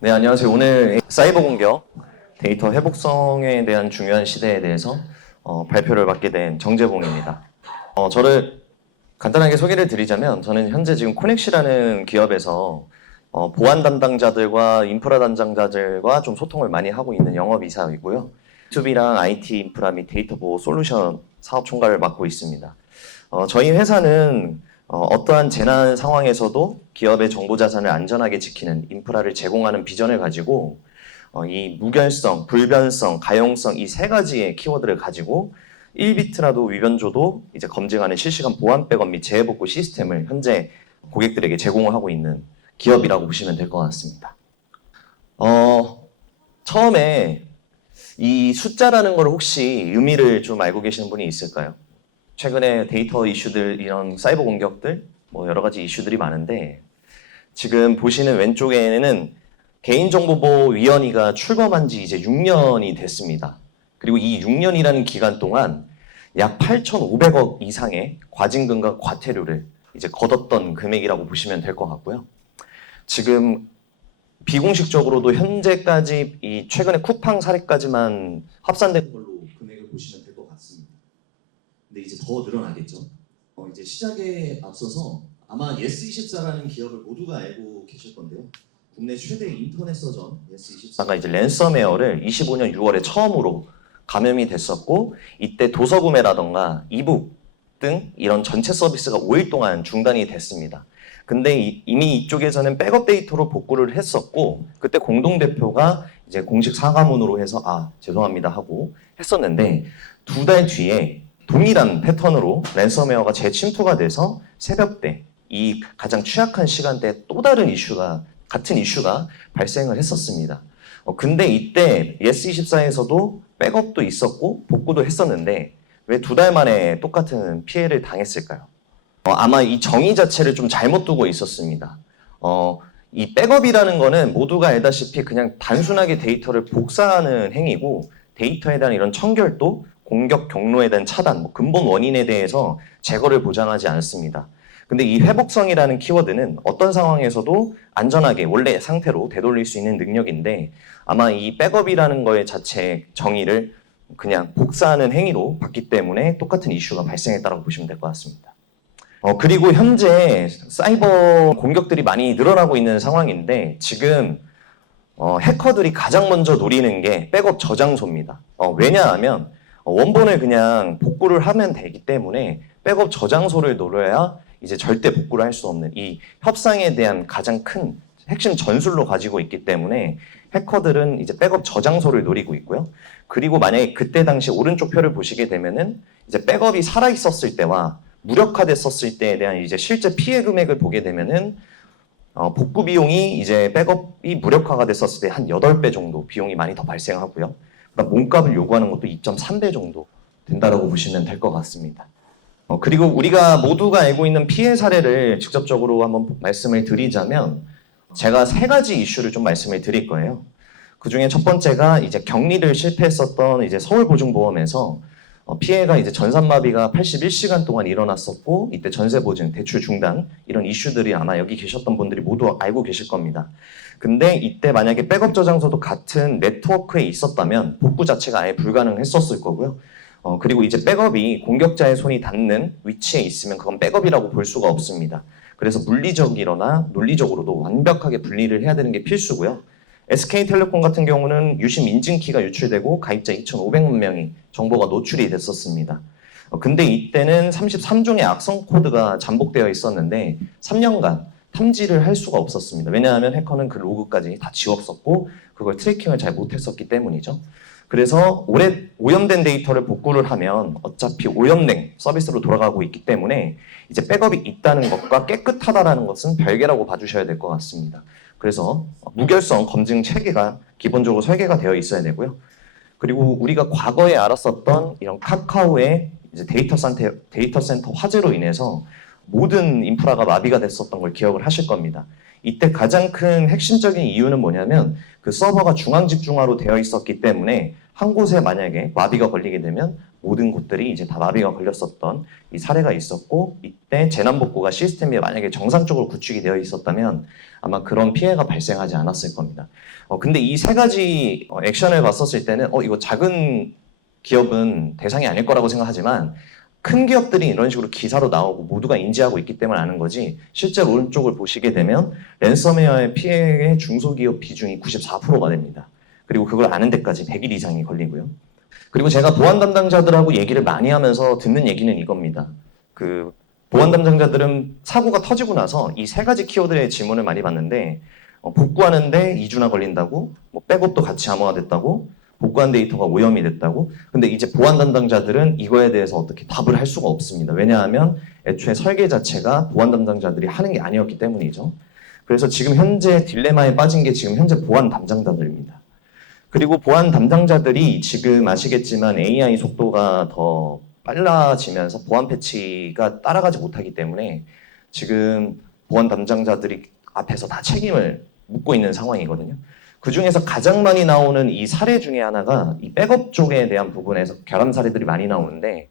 네, 안녕하세요. 오늘 사이버 공격, 데이터 회복성에 대한 중요한 시대에 대해서 발표를 맡게 된 정재봉입니다. 저를 간단하게 소개를 드리자면 저는 현재 지금 코넥시라는 기업에서 보안 담당자들과 인프라 담당자들과 좀 소통을 많이 하고 있는 영업이사이고요. B2B랑 IT 인프라 및 데이터 보호 솔루션 사업 총괄을 맡고 있습니다. 저희 회사는 어떠한 재난 상황에서도 기업의 정보 자산을 안전하게 지키는 인프라를 제공하는 비전을 가지고 이 무결성, 불변성, 가용성 이 세 가지의 키워드를 가지고 1비트라도 위변조도 이제 검증하는 실시간 보안 백업 및 재해복구 시스템을 현재 고객들에게 제공을 하고 있는 기업이라고 보시면 될 것 같습니다. 처음에 이 숫자라는 걸 혹시 의미를 좀 알고 계시는 분이 있을까요? 최근에 데이터 이슈들, 이런 사이버 공격들, 뭐 여러 가지 이슈들이 많은데 지금 보시는 왼쪽에는 개인정보보호위원회가 출범한 지 이제 6년이 됐습니다. 그리고 이 6년이라는 기간 동안 약 8,500억 이상의 과징금과 과태료를 이제 걷었던 금액이라고 보시면 될 것 같고요. 지금 비공식적으로도 현재까지 이 최근에 쿠팡 사례까지만 합산된 걸로 금액을 보시면 될 것 같습니다. 근데 이제 더 늘어나겠죠. 이제 시작에 앞서서 아마 예스24라는 기업을 모두가 알고 계실 건데요. 국내 최대 인터넷 서점 예스24가 이제 랜섬웨어를 25년 6월에 처음으로 감염이 됐었고 이때 도서 구매라던가 이북 등 이런 전체 서비스가 5일 동안 중단이 됐습니다. 근데 이미 이쪽에서는 백업 데이터로 복구를 했었고 그때 공동대표가 이제 공식 사과문으로 해서 죄송합니다 하고 했었는데 2달 뒤에 동일한 패턴으로 랜섬웨어가 재침투가 돼서 새벽때 이 가장 취약한 시간대에 또 다른 이슈가 같은 이슈가 발생을 했었습니다. 근데 이때 예스24에서도 백업도 있었고 복구도 했었는데 왜 2달 만에 똑같은 피해를 당했을까요? 아마 이 정의 자체를 좀 잘못 두고 있었습니다. 이 백업이라는 거는 모두가 알다시피 그냥 단순하게 데이터를 복사하는 행위고 데이터에 대한 이런 청결도, 공격 경로에 대한 차단, 근본 원인에 대해서 제거를 보장하지 않습니다. 근데 이 회복성이라는 키워드는 어떤 상황에서도 안전하게 원래 상태로 되돌릴 수 있는 능력인데 아마 이 백업이라는 거의 자체 정의를 그냥 복사하는 행위로 봤기 때문에 똑같은 이슈가 발생했다고 보시면 될 것 같습니다. 그리고 현재 사이버 공격들이 많이 늘어나고 있는 상황인데 지금 해커들이 가장 먼저 노리는 게 백업 저장소입니다. 왜냐하면 원본을 그냥 복구를 하면 되기 때문에 백업 저장소를 노려야 이제 절대 복구를 할 수 없는 이 협상에 대한 가장 큰 핵심 전술로 가지고 있기 때문에 해커들은 이제 백업 저장소를 노리고 있고요. 그리고 만약에 그때 당시 오른쪽 표를 보시게 되면은 이제 백업이 살아 있었을 때와 무력화됐었을 때에 대한 이제 실제 피해 금액을 보게 되면은 복구 비용이 이제 백업이 무력화가 됐었을 때 한 8배 정도 비용이 많이 더 발생하고요. 그다음 몸값을 요구하는 것도 2.3배 정도 된다라고 보시면 될 것 같습니다. 그리고 우리가 모두가 알고 있는 피해 사례를 직접적으로 한번 말씀을 드리자면 제가 3가지 이슈를 좀 말씀을 드릴 거예요. 그 중에 첫 번째가 이제 격리를 실패했었던 이제 서울보증보험에서 피해가 이제 전산마비가 81시간 동안 일어났었고 이때 전세보증, 대출 중단 이런 이슈들이 아마 여기 계셨던 분들이 모두 알고 계실 겁니다. 근데 이때 만약에 백업 저장소도 같은 네트워크에 있었다면 복구 자체가 아예 불가능했었을 거고요. 그리고 이제 백업이 공격자의 손이 닿는 위치에 있으면 그건 백업이라고 볼 수가 없습니다. 그래서 물리적이거나 논리적으로도 완벽하게 분리를 해야 되는 게 필수고요. SK텔레콤 같은 경우는 유심 인증키가 유출되고 가입자 2,500만 명이 정보가 노출이 됐었습니다. 근데 이때는 33종의 악성 코드가 잠복되어 있었는데 3년간 탐지를 할 수가 없었습니다. 왜냐하면 해커는 그 로그까지 다 지웠었고 그걸 트래킹을 잘 못했었기 때문이죠. 그래서 오염된 데이터를 복구를 하면 어차피 오염된 서비스로 돌아가고 있기 때문에 이제 백업이 있다는 것과 깨끗하다라는 것은 별개라고 봐주셔야 될 것 같습니다. 그래서 무결성 검증 체계가 기본적으로 설계가 되어 있어야 되고요. 그리고 우리가 과거에 알았었던 이런 카카오의 이제 데이터 센터 화재로 인해서 모든 인프라가 마비가 됐었던 걸 기억을 하실 겁니다. 이때 가장 큰 핵심적인 이유는 뭐냐면 그 서버가 중앙 집중화로 되어 있었기 때문에 한 곳에 만약에 마비가 걸리게 되면 모든 곳들이 이제 다 마비가 걸렸었던 이 사례가 있었고, 이때 재난복구가 시스템이 만약에 정상적으로 구축이 되어 있었다면 아마 그런 피해가 발생하지 않았을 겁니다. 근데 이 세 가지 액션을 봤었을 때는 이거 작은 기업은 대상이 아닐 거라고 생각하지만 큰 기업들이 이런 식으로 기사로 나오고 모두가 인지하고 있기 때문에 아는 거지, 실제로 오른쪽을 보시게 되면 랜섬웨어의 피해의 중소기업 비중이 94%가 됩니다. 그리고 그걸 아는 데까지 100일 이상이 걸리고요. 그리고 제가 보안 담당자들하고 얘기를 많이 하면서 듣는 얘기는 이겁니다. 그 보안 담당자들은 사고가 터지고 나서 이 세 가지 키워드의 질문을 많이 받는데, 복구하는데 2주나 걸린다고, 뭐 백업도 같이 암호화됐다고, 복구한 데이터가 오염이 됐다고. 근데 이제 보안 담당자들은 이거에 대해서 어떻게 답을 할 수가 없습니다. 왜냐하면 애초에 설계 자체가 보안 담당자들이 하는 게 아니었기 때문이죠. 그래서 지금 현재 딜레마에 빠진 게 지금 현재 보안 담당자들입니다. 그리고 보안 담당자들이 지금 아시겠지만 AI 속도가 더 빨라지면서 보안 패치가 따라가지 못하기 때문에 지금 보안 담당자들이 앞에서 다 책임을 묻고 있는 상황이거든요. 그 중에서 가장 많이 나오는 이 사례 중에 하나가 이 백업 쪽에 대한 부분에서 결함 사례들이 많이 나오는데,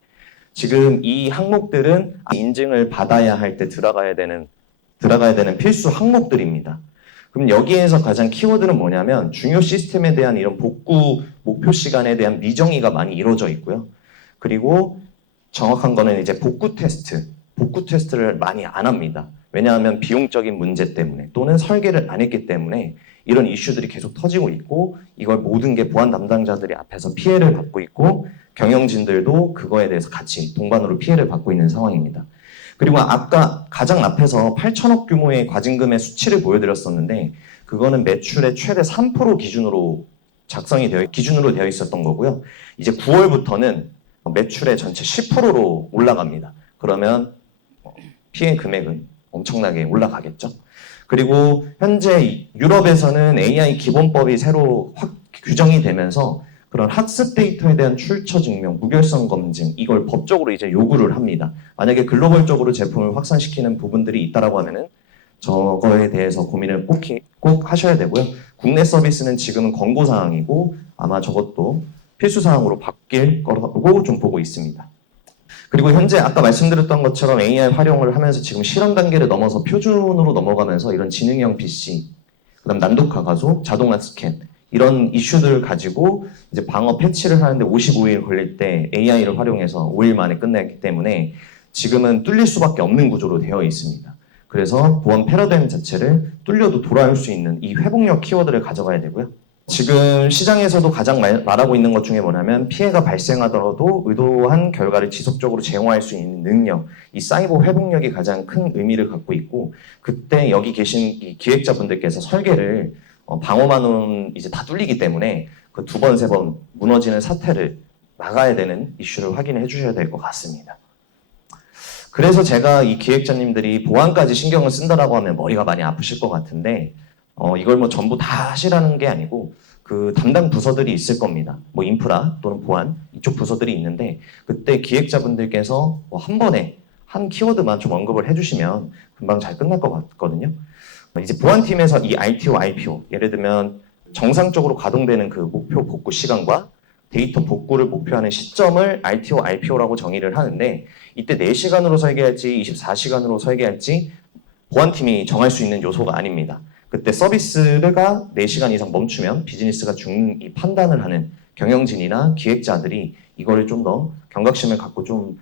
지금 이 항목들은 인증을 받아야 할 때 들어가야 되는 필수 항목들입니다. 그럼 여기에서 가장 키워드는 뭐냐면 중요 시스템에 대한 이런 복구 목표 시간에 대한 미정의가 많이 이루어져 있고요. 그리고 정확한 거는 이제 복구 테스트를 많이 안 합니다. 왜냐하면 비용적인 문제 때문에 또는 설계를 안 했기 때문에 이런 이슈들이 계속 터지고 있고, 이걸 모든 게 보안 담당자들이 앞에서 피해를 받고 있고 경영진들도 그거에 대해서 같이 동반으로 피해를 받고 있는 상황입니다. 그리고 아까 가장 앞에서 8천억 규모의 과징금의 수치를 보여드렸었는데, 그거는 매출의 최대 3% 기준으로 되어 있었던 거고요. 이제 9월부터는 매출의 전체 10%로 올라갑니다. 그러면 피해 금액은 엄청나게 올라가겠죠. 그리고 현재 유럽에서는 AI 기본법이 새로 규정이 되면서 그런 학습 데이터에 대한 출처 증명, 무결성 검증, 이걸 법적으로 이제 요구를 합니다. 만약에 글로벌적으로 제품을 확산시키는 부분들이 있다라고 하면은 저거에 대해서 고민을 꼭 하셔야 되고요. 국내 서비스는 지금은 권고 사항이고 아마 저것도 필수 사항으로 바뀔 거라고 좀 보고 있습니다. 그리고 현재 아까 말씀드렸던 것처럼 AI 활용을 하면서 지금 실험 단계를 넘어서 표준으로 넘어가면서 이런 지능형 PC, 그다음 난독화 가속, 자동화 스캔, 이런 이슈들을 가지고 이제 방어 패치를 하는데 55일 걸릴 때 AI를 활용해서 5일 만에 끝냈기 때문에 지금은 뚫릴 수밖에 없는 구조로 되어 있습니다. 그래서 보안 패러다임 자체를 뚫려도 돌아올 수 있는 이 회복력 키워드를 가져가야 되고요. 지금 시장에서도 가장 말하고 있는 것 중에 뭐냐면 피해가 발생하더라도 의도한 결과를 지속적으로 제공할 수 있는 능력, 이 사이버 회복력이 가장 큰 의미를 갖고 있고, 그때 여기 계신 이 기획자분들께서 설계를 방어만은 이제 다 뚫리기 때문에 그 2번, 3번 무너지는 사태를 막아야 되는 이슈를 확인해 주셔야 될 것 같습니다. 그래서 제가 이 기획자님들이 보안까지 신경을 쓴다라고 하면 머리가 많이 아프실 것 같은데, 이걸 뭐 전부 다 하시라는 게 아니고 그 담당 부서들이 있을 겁니다. 뭐 인프라 또는 보안 이쪽 부서들이 있는데, 그때 기획자분들께서 한 번에 한 키워드만 좀 언급을 해주시면 금방 잘 끝날 것 같거든요. 이제 보안팀에서 이 RTO, IPO, 예를 들면 정상적으로 가동되는 그 목표 복구 시간과 데이터 복구를 목표하는 시점을 RTO, IPO라고 정의를 하는데, 이때 4시간으로 설계할지 24시간으로 설계할지 보안팀이 정할 수 있는 요소가 아닙니다. 그때 서비스가 4시간 이상 멈추면 비즈니스가 죽는 이 판단을 하는 경영진이나 기획자들이 이거를 좀 더 경각심을 갖고 좀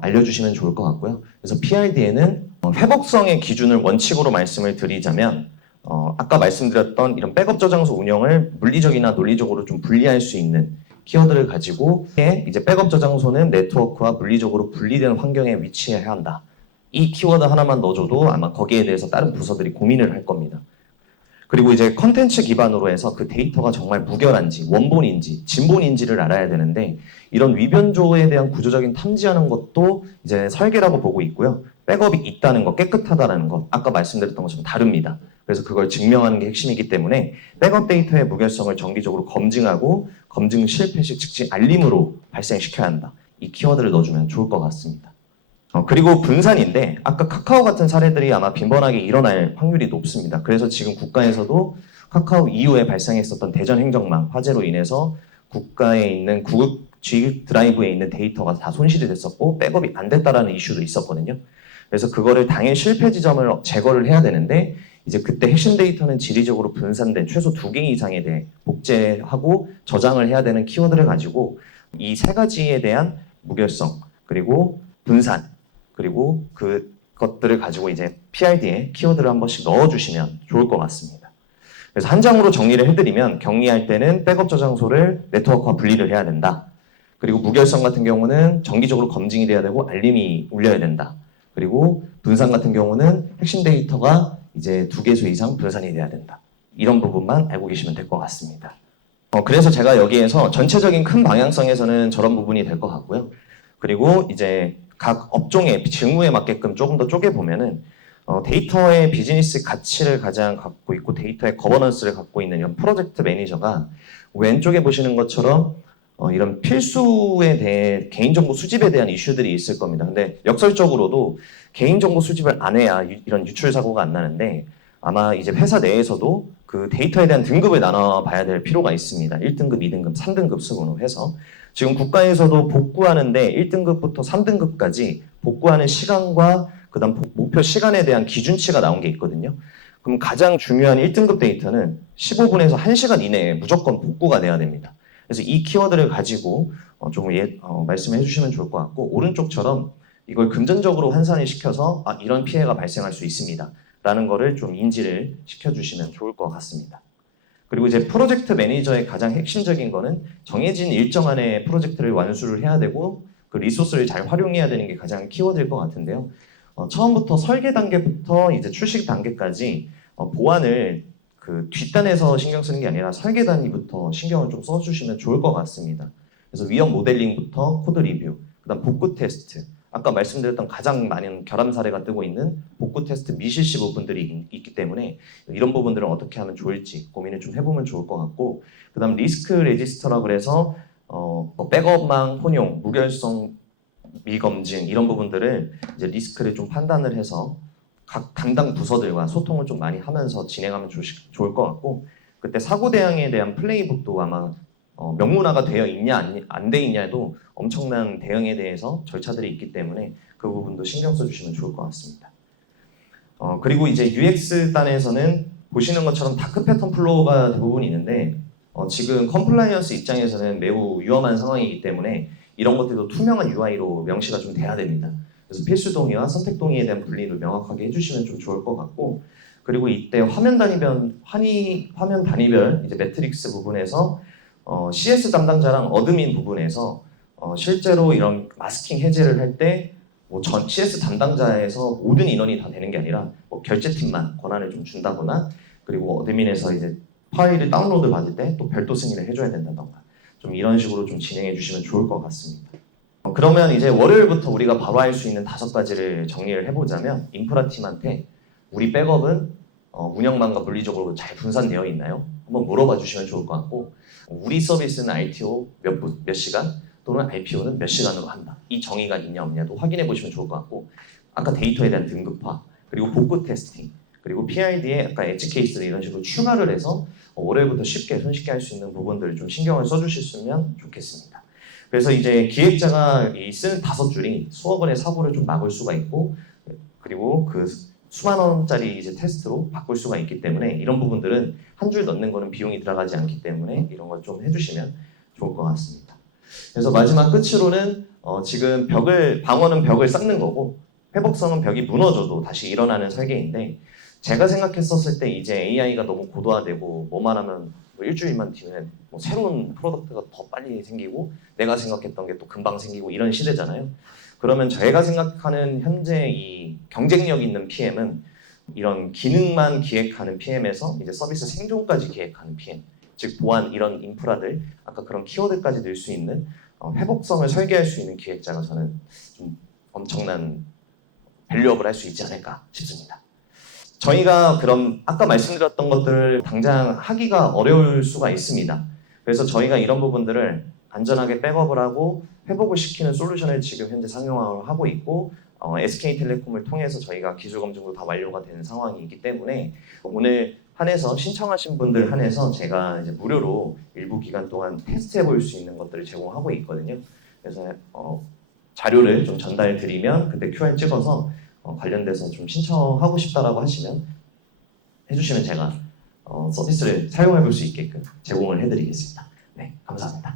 알려주시면 좋을 것 같고요. 그래서 PRD에는 회복성의 기준을 원칙으로 말씀을 드리자면, 아까 말씀드렸던 이런 백업 저장소 운영을 물리적이나 논리적으로 좀 분리할 수 있는 키워드를 가지고, 이제 백업 저장소는 네트워크와 물리적으로 분리된 환경에 위치해야 한다. 이 키워드 하나만 넣어줘도 아마 거기에 대해서 다른 부서들이 고민을 할 겁니다. 그리고 이제 컨텐츠 기반으로 해서 그 데이터가 정말 무결한지, 원본인지, 진본인지를 알아야 되는데, 이런 위변조에 대한 구조적인 탐지하는 것도 이제 설계라고 보고 있고요. 백업이 있다는 것, 깨끗하다는 것, 아까 말씀드렸던 것처럼 다릅니다. 그래서 그걸 증명하는 게 핵심이기 때문에 백업 데이터의 무결성을 정기적으로 검증하고 검증 실패 시 즉시 알림으로 발생시켜야 한다. 이 키워드를 넣어주면 좋을 것 같습니다. 그리고 분산인데, 아까 카카오 같은 사례들이 아마 빈번하게 일어날 확률이 높습니다. 그래서 지금 국가에서도 카카오 이후에 발생했었던 대전 행정망 화재로 인해서 국가에 있는 G 드라이브에 있는 데이터가 다 손실이 됐었고 백업이 안 됐다라는 이슈도 있었거든요. 그래서 그거를 당일 실패 지점을 제거를 해야 되는데 이제 그때 핵심 데이터는 지리적으로 분산된 최소 2개 이상에 대해 복제하고 저장을 해야 되는 키워드를 가지고 이 세 가지에 대한 무결성 그리고 분산 그리고 그것들을 가지고 이제 PID에 키워드를 한 번씩 넣어주시면 좋을 것 같습니다. 그래서 한 장으로 정리를 해드리면 격리할 때는 백업 저장소를 네트워크와 분리를 해야 된다. 그리고 무결성 같은 경우는 정기적으로 검증이 돼야 되고 알림이 울려야 된다. 그리고 분산 같은 경우는 핵심 데이터가 이제 2개소 이상 분산이 돼야 된다. 이런 부분만 알고 계시면 될 것 같습니다. 그래서 제가 여기에서 전체적인 큰 방향성에서는 저런 부분이 될 것 같고요. 그리고 이제 각 업종의 직무에 맞게끔 조금 더 쪼개보면은 데이터의 비즈니스 가치를 가장 갖고 있고 데이터의 거버넌스를 갖고 있는 이런 프로젝트 매니저가 왼쪽에 보시는 것처럼 이런 필수에 대해 개인정보 수집에 대한 이슈들이 있을 겁니다. 근데 역설적으로도 개인정보 수집을 안 해야 이런 유출 사고가 안 나는데 아마 이제 회사 내에서도 그 데이터에 대한 등급을 나눠봐야 될 필요가 있습니다. 1등급, 2등급, 3등급 순으로 해서 지금 국가에서도 복구하는데 1등급부터 3등급까지 복구하는 시간과 그다음 목표 시간에 대한 기준치가 나온 게 있거든요. 그럼 가장 중요한 1등급 데이터는 15분에서 1시간 이내에 무조건 복구가 돼야 됩니다. 그래서 이 키워드를 가지고 좀 말씀해 주시면 좋을 것 같고 오른쪽처럼 이걸 금전적으로 환산을 시켜서 이런 피해가 발생할 수 있습니다. 라는 거를 좀 인지를 시켜주시면 좋을 것 같습니다. 그리고 이제 프로젝트 매니저의 가장 핵심적인 거는 정해진 일정 안에 프로젝트를 완수를 해야 되고 그 리소스를 잘 활용해야 되는 게 가장 키워드일 것 같은데요. 처음부터 설계 단계부터 이제 출시 단계까지 보안을 그 뒷단에서 신경 쓰는 게 아니라 설계 단위부터 신경을 좀 써주시면 좋을 것 같습니다. 그래서 위험 모델링부터 코드 리뷰, 그다음 복구 테스트, 아까 말씀드렸던 가장 많은 결함 사례가 뜨고 있는 복구 테스트 미실시 부분들이 있기 때문에 이런 부분들은 어떻게 하면 좋을지 고민을 좀 해보면 좋을 것 같고 그다음 리스크 레지스터라고 해서 백업망 혼용, 무결성 미검증 이런 부분들을 이제 리스크를 좀 판단을 해서 각 담당 부서들과 소통을 좀 많이 하면서 진행하면 좋을 것 같고 그때 사고 대응에 대한 플레이북도 아마 명문화가 되어 있냐 안 돼 있냐도 엄청난 대응에 대해서 절차들이 있기 때문에 그 부분도 신경 써주시면 좋을 것 같습니다. 그리고 이제 UX 단에서는 보시는 것처럼 다크 패턴 플로우가 대부분 있는데 지금 컴플라이언스 입장에서는 매우 위험한 상황이기 때문에 이런 것들도 투명한 UI로 명시가 좀 돼야 됩니다. 그래서 필수 동의와 선택 동의에 대한 분리를 명확하게 해주시면 좀 좋을 것 같고 그리고 이때 화면 단위별 이제 매트릭스 부분에서 CS 담당자랑 어드민 부분에서 실제로 이런 마스킹 해제를 할 때 전 CS 담당자에서 모든 인원이 다 되는 게 아니라 결제팀만 권한을 좀 준다거나 그리고 어드민에서 이제 파일을 다운로드 받을 때 또 별도 승인을 해줘야 된다던가 좀 이런 식으로 좀 진행해 주시면 좋을 것 같습니다. 그러면 이제 월요일부터 우리가 바로 할 수 있는 5가지를 정리를 해보자면 인프라 팀한테 우리 백업은 운영망과 물리적으로 잘 분산되어 있나요? 한번 물어봐 주시면 좋을 것 같고 우리 서비스는 RTO 몇 시간 또는 RPO는 몇 시간으로 한다. 이 정의가 있냐 없냐도 확인해 보시면 좋을 것 같고 아까 데이터에 대한 등급화 그리고 복구 테스팅 그리고 PID에 아까 엣지 케이스를 이런 식으로 추가를 해서 월요일부터 손쉽게 할 수 있는 부분들을 좀 신경을 써주셨으면 좋겠습니다. 그래서 이제 기획자가 쓰는 5줄이 수억 원의 사고를 좀 막을 수가 있고 그리고 그 수만 원짜리 이제 테스트로 바꿀 수가 있기 때문에 이런 부분들은 한 줄 넣는 거는 비용이 들어가지 않기 때문에 이런 걸 좀 해주시면 좋을 것 같습니다. 그래서 마지막 끝으로는 지금 방어는 벽을 쌓는 거고 회복성은 벽이 무너져도 다시 일어나는 설계인데 제가 생각했었을 때 이제 AI가 너무 고도화되고 뭐만 하면 일주일만 뒤면 새로운 프로덕트가 더 빨리 생기고 내가 생각했던 게 또 금방 생기고 이런 시대잖아요. 그러면 제가 생각하는 현재 이 경쟁력 있는 PM은 이런 기능만 기획하는 PM에서 이제 서비스 생존까지 기획하는 PM, 즉 보안 이런 인프라들 아까 그런 키워드까지 넣을 수 있는 회복성을 설계할 수 있는 기획자가 저는 좀 엄청난 밸류업을 할 수 있지 않을까 싶습니다. 저희가 그럼 아까 말씀드렸던 것들을 당장 하기가 어려울 수가 있습니다. 그래서 저희가 이런 부분들을 안전하게 백업을 하고 회복을 시키는 솔루션을 지금 현재 상용화를 하고 있고 SK텔레콤을 통해서 저희가 기술 검증도 다 완료가 된 상황이기 때문에 오늘 한해서 신청하신 분들 한해서 제가 이제 무료로 일부 기간 동안 테스트해 볼 수 있는 것들을 제공하고 있거든요. 그래서 자료를 좀 전달 드리면 그때 QR 찍어서 관련돼서 좀 신청하고 싶다라고 하시면 해주시면 제가 서비스를 사용해 볼 수 있게끔 제공을 해드리겠습니다. 네, 감사합니다.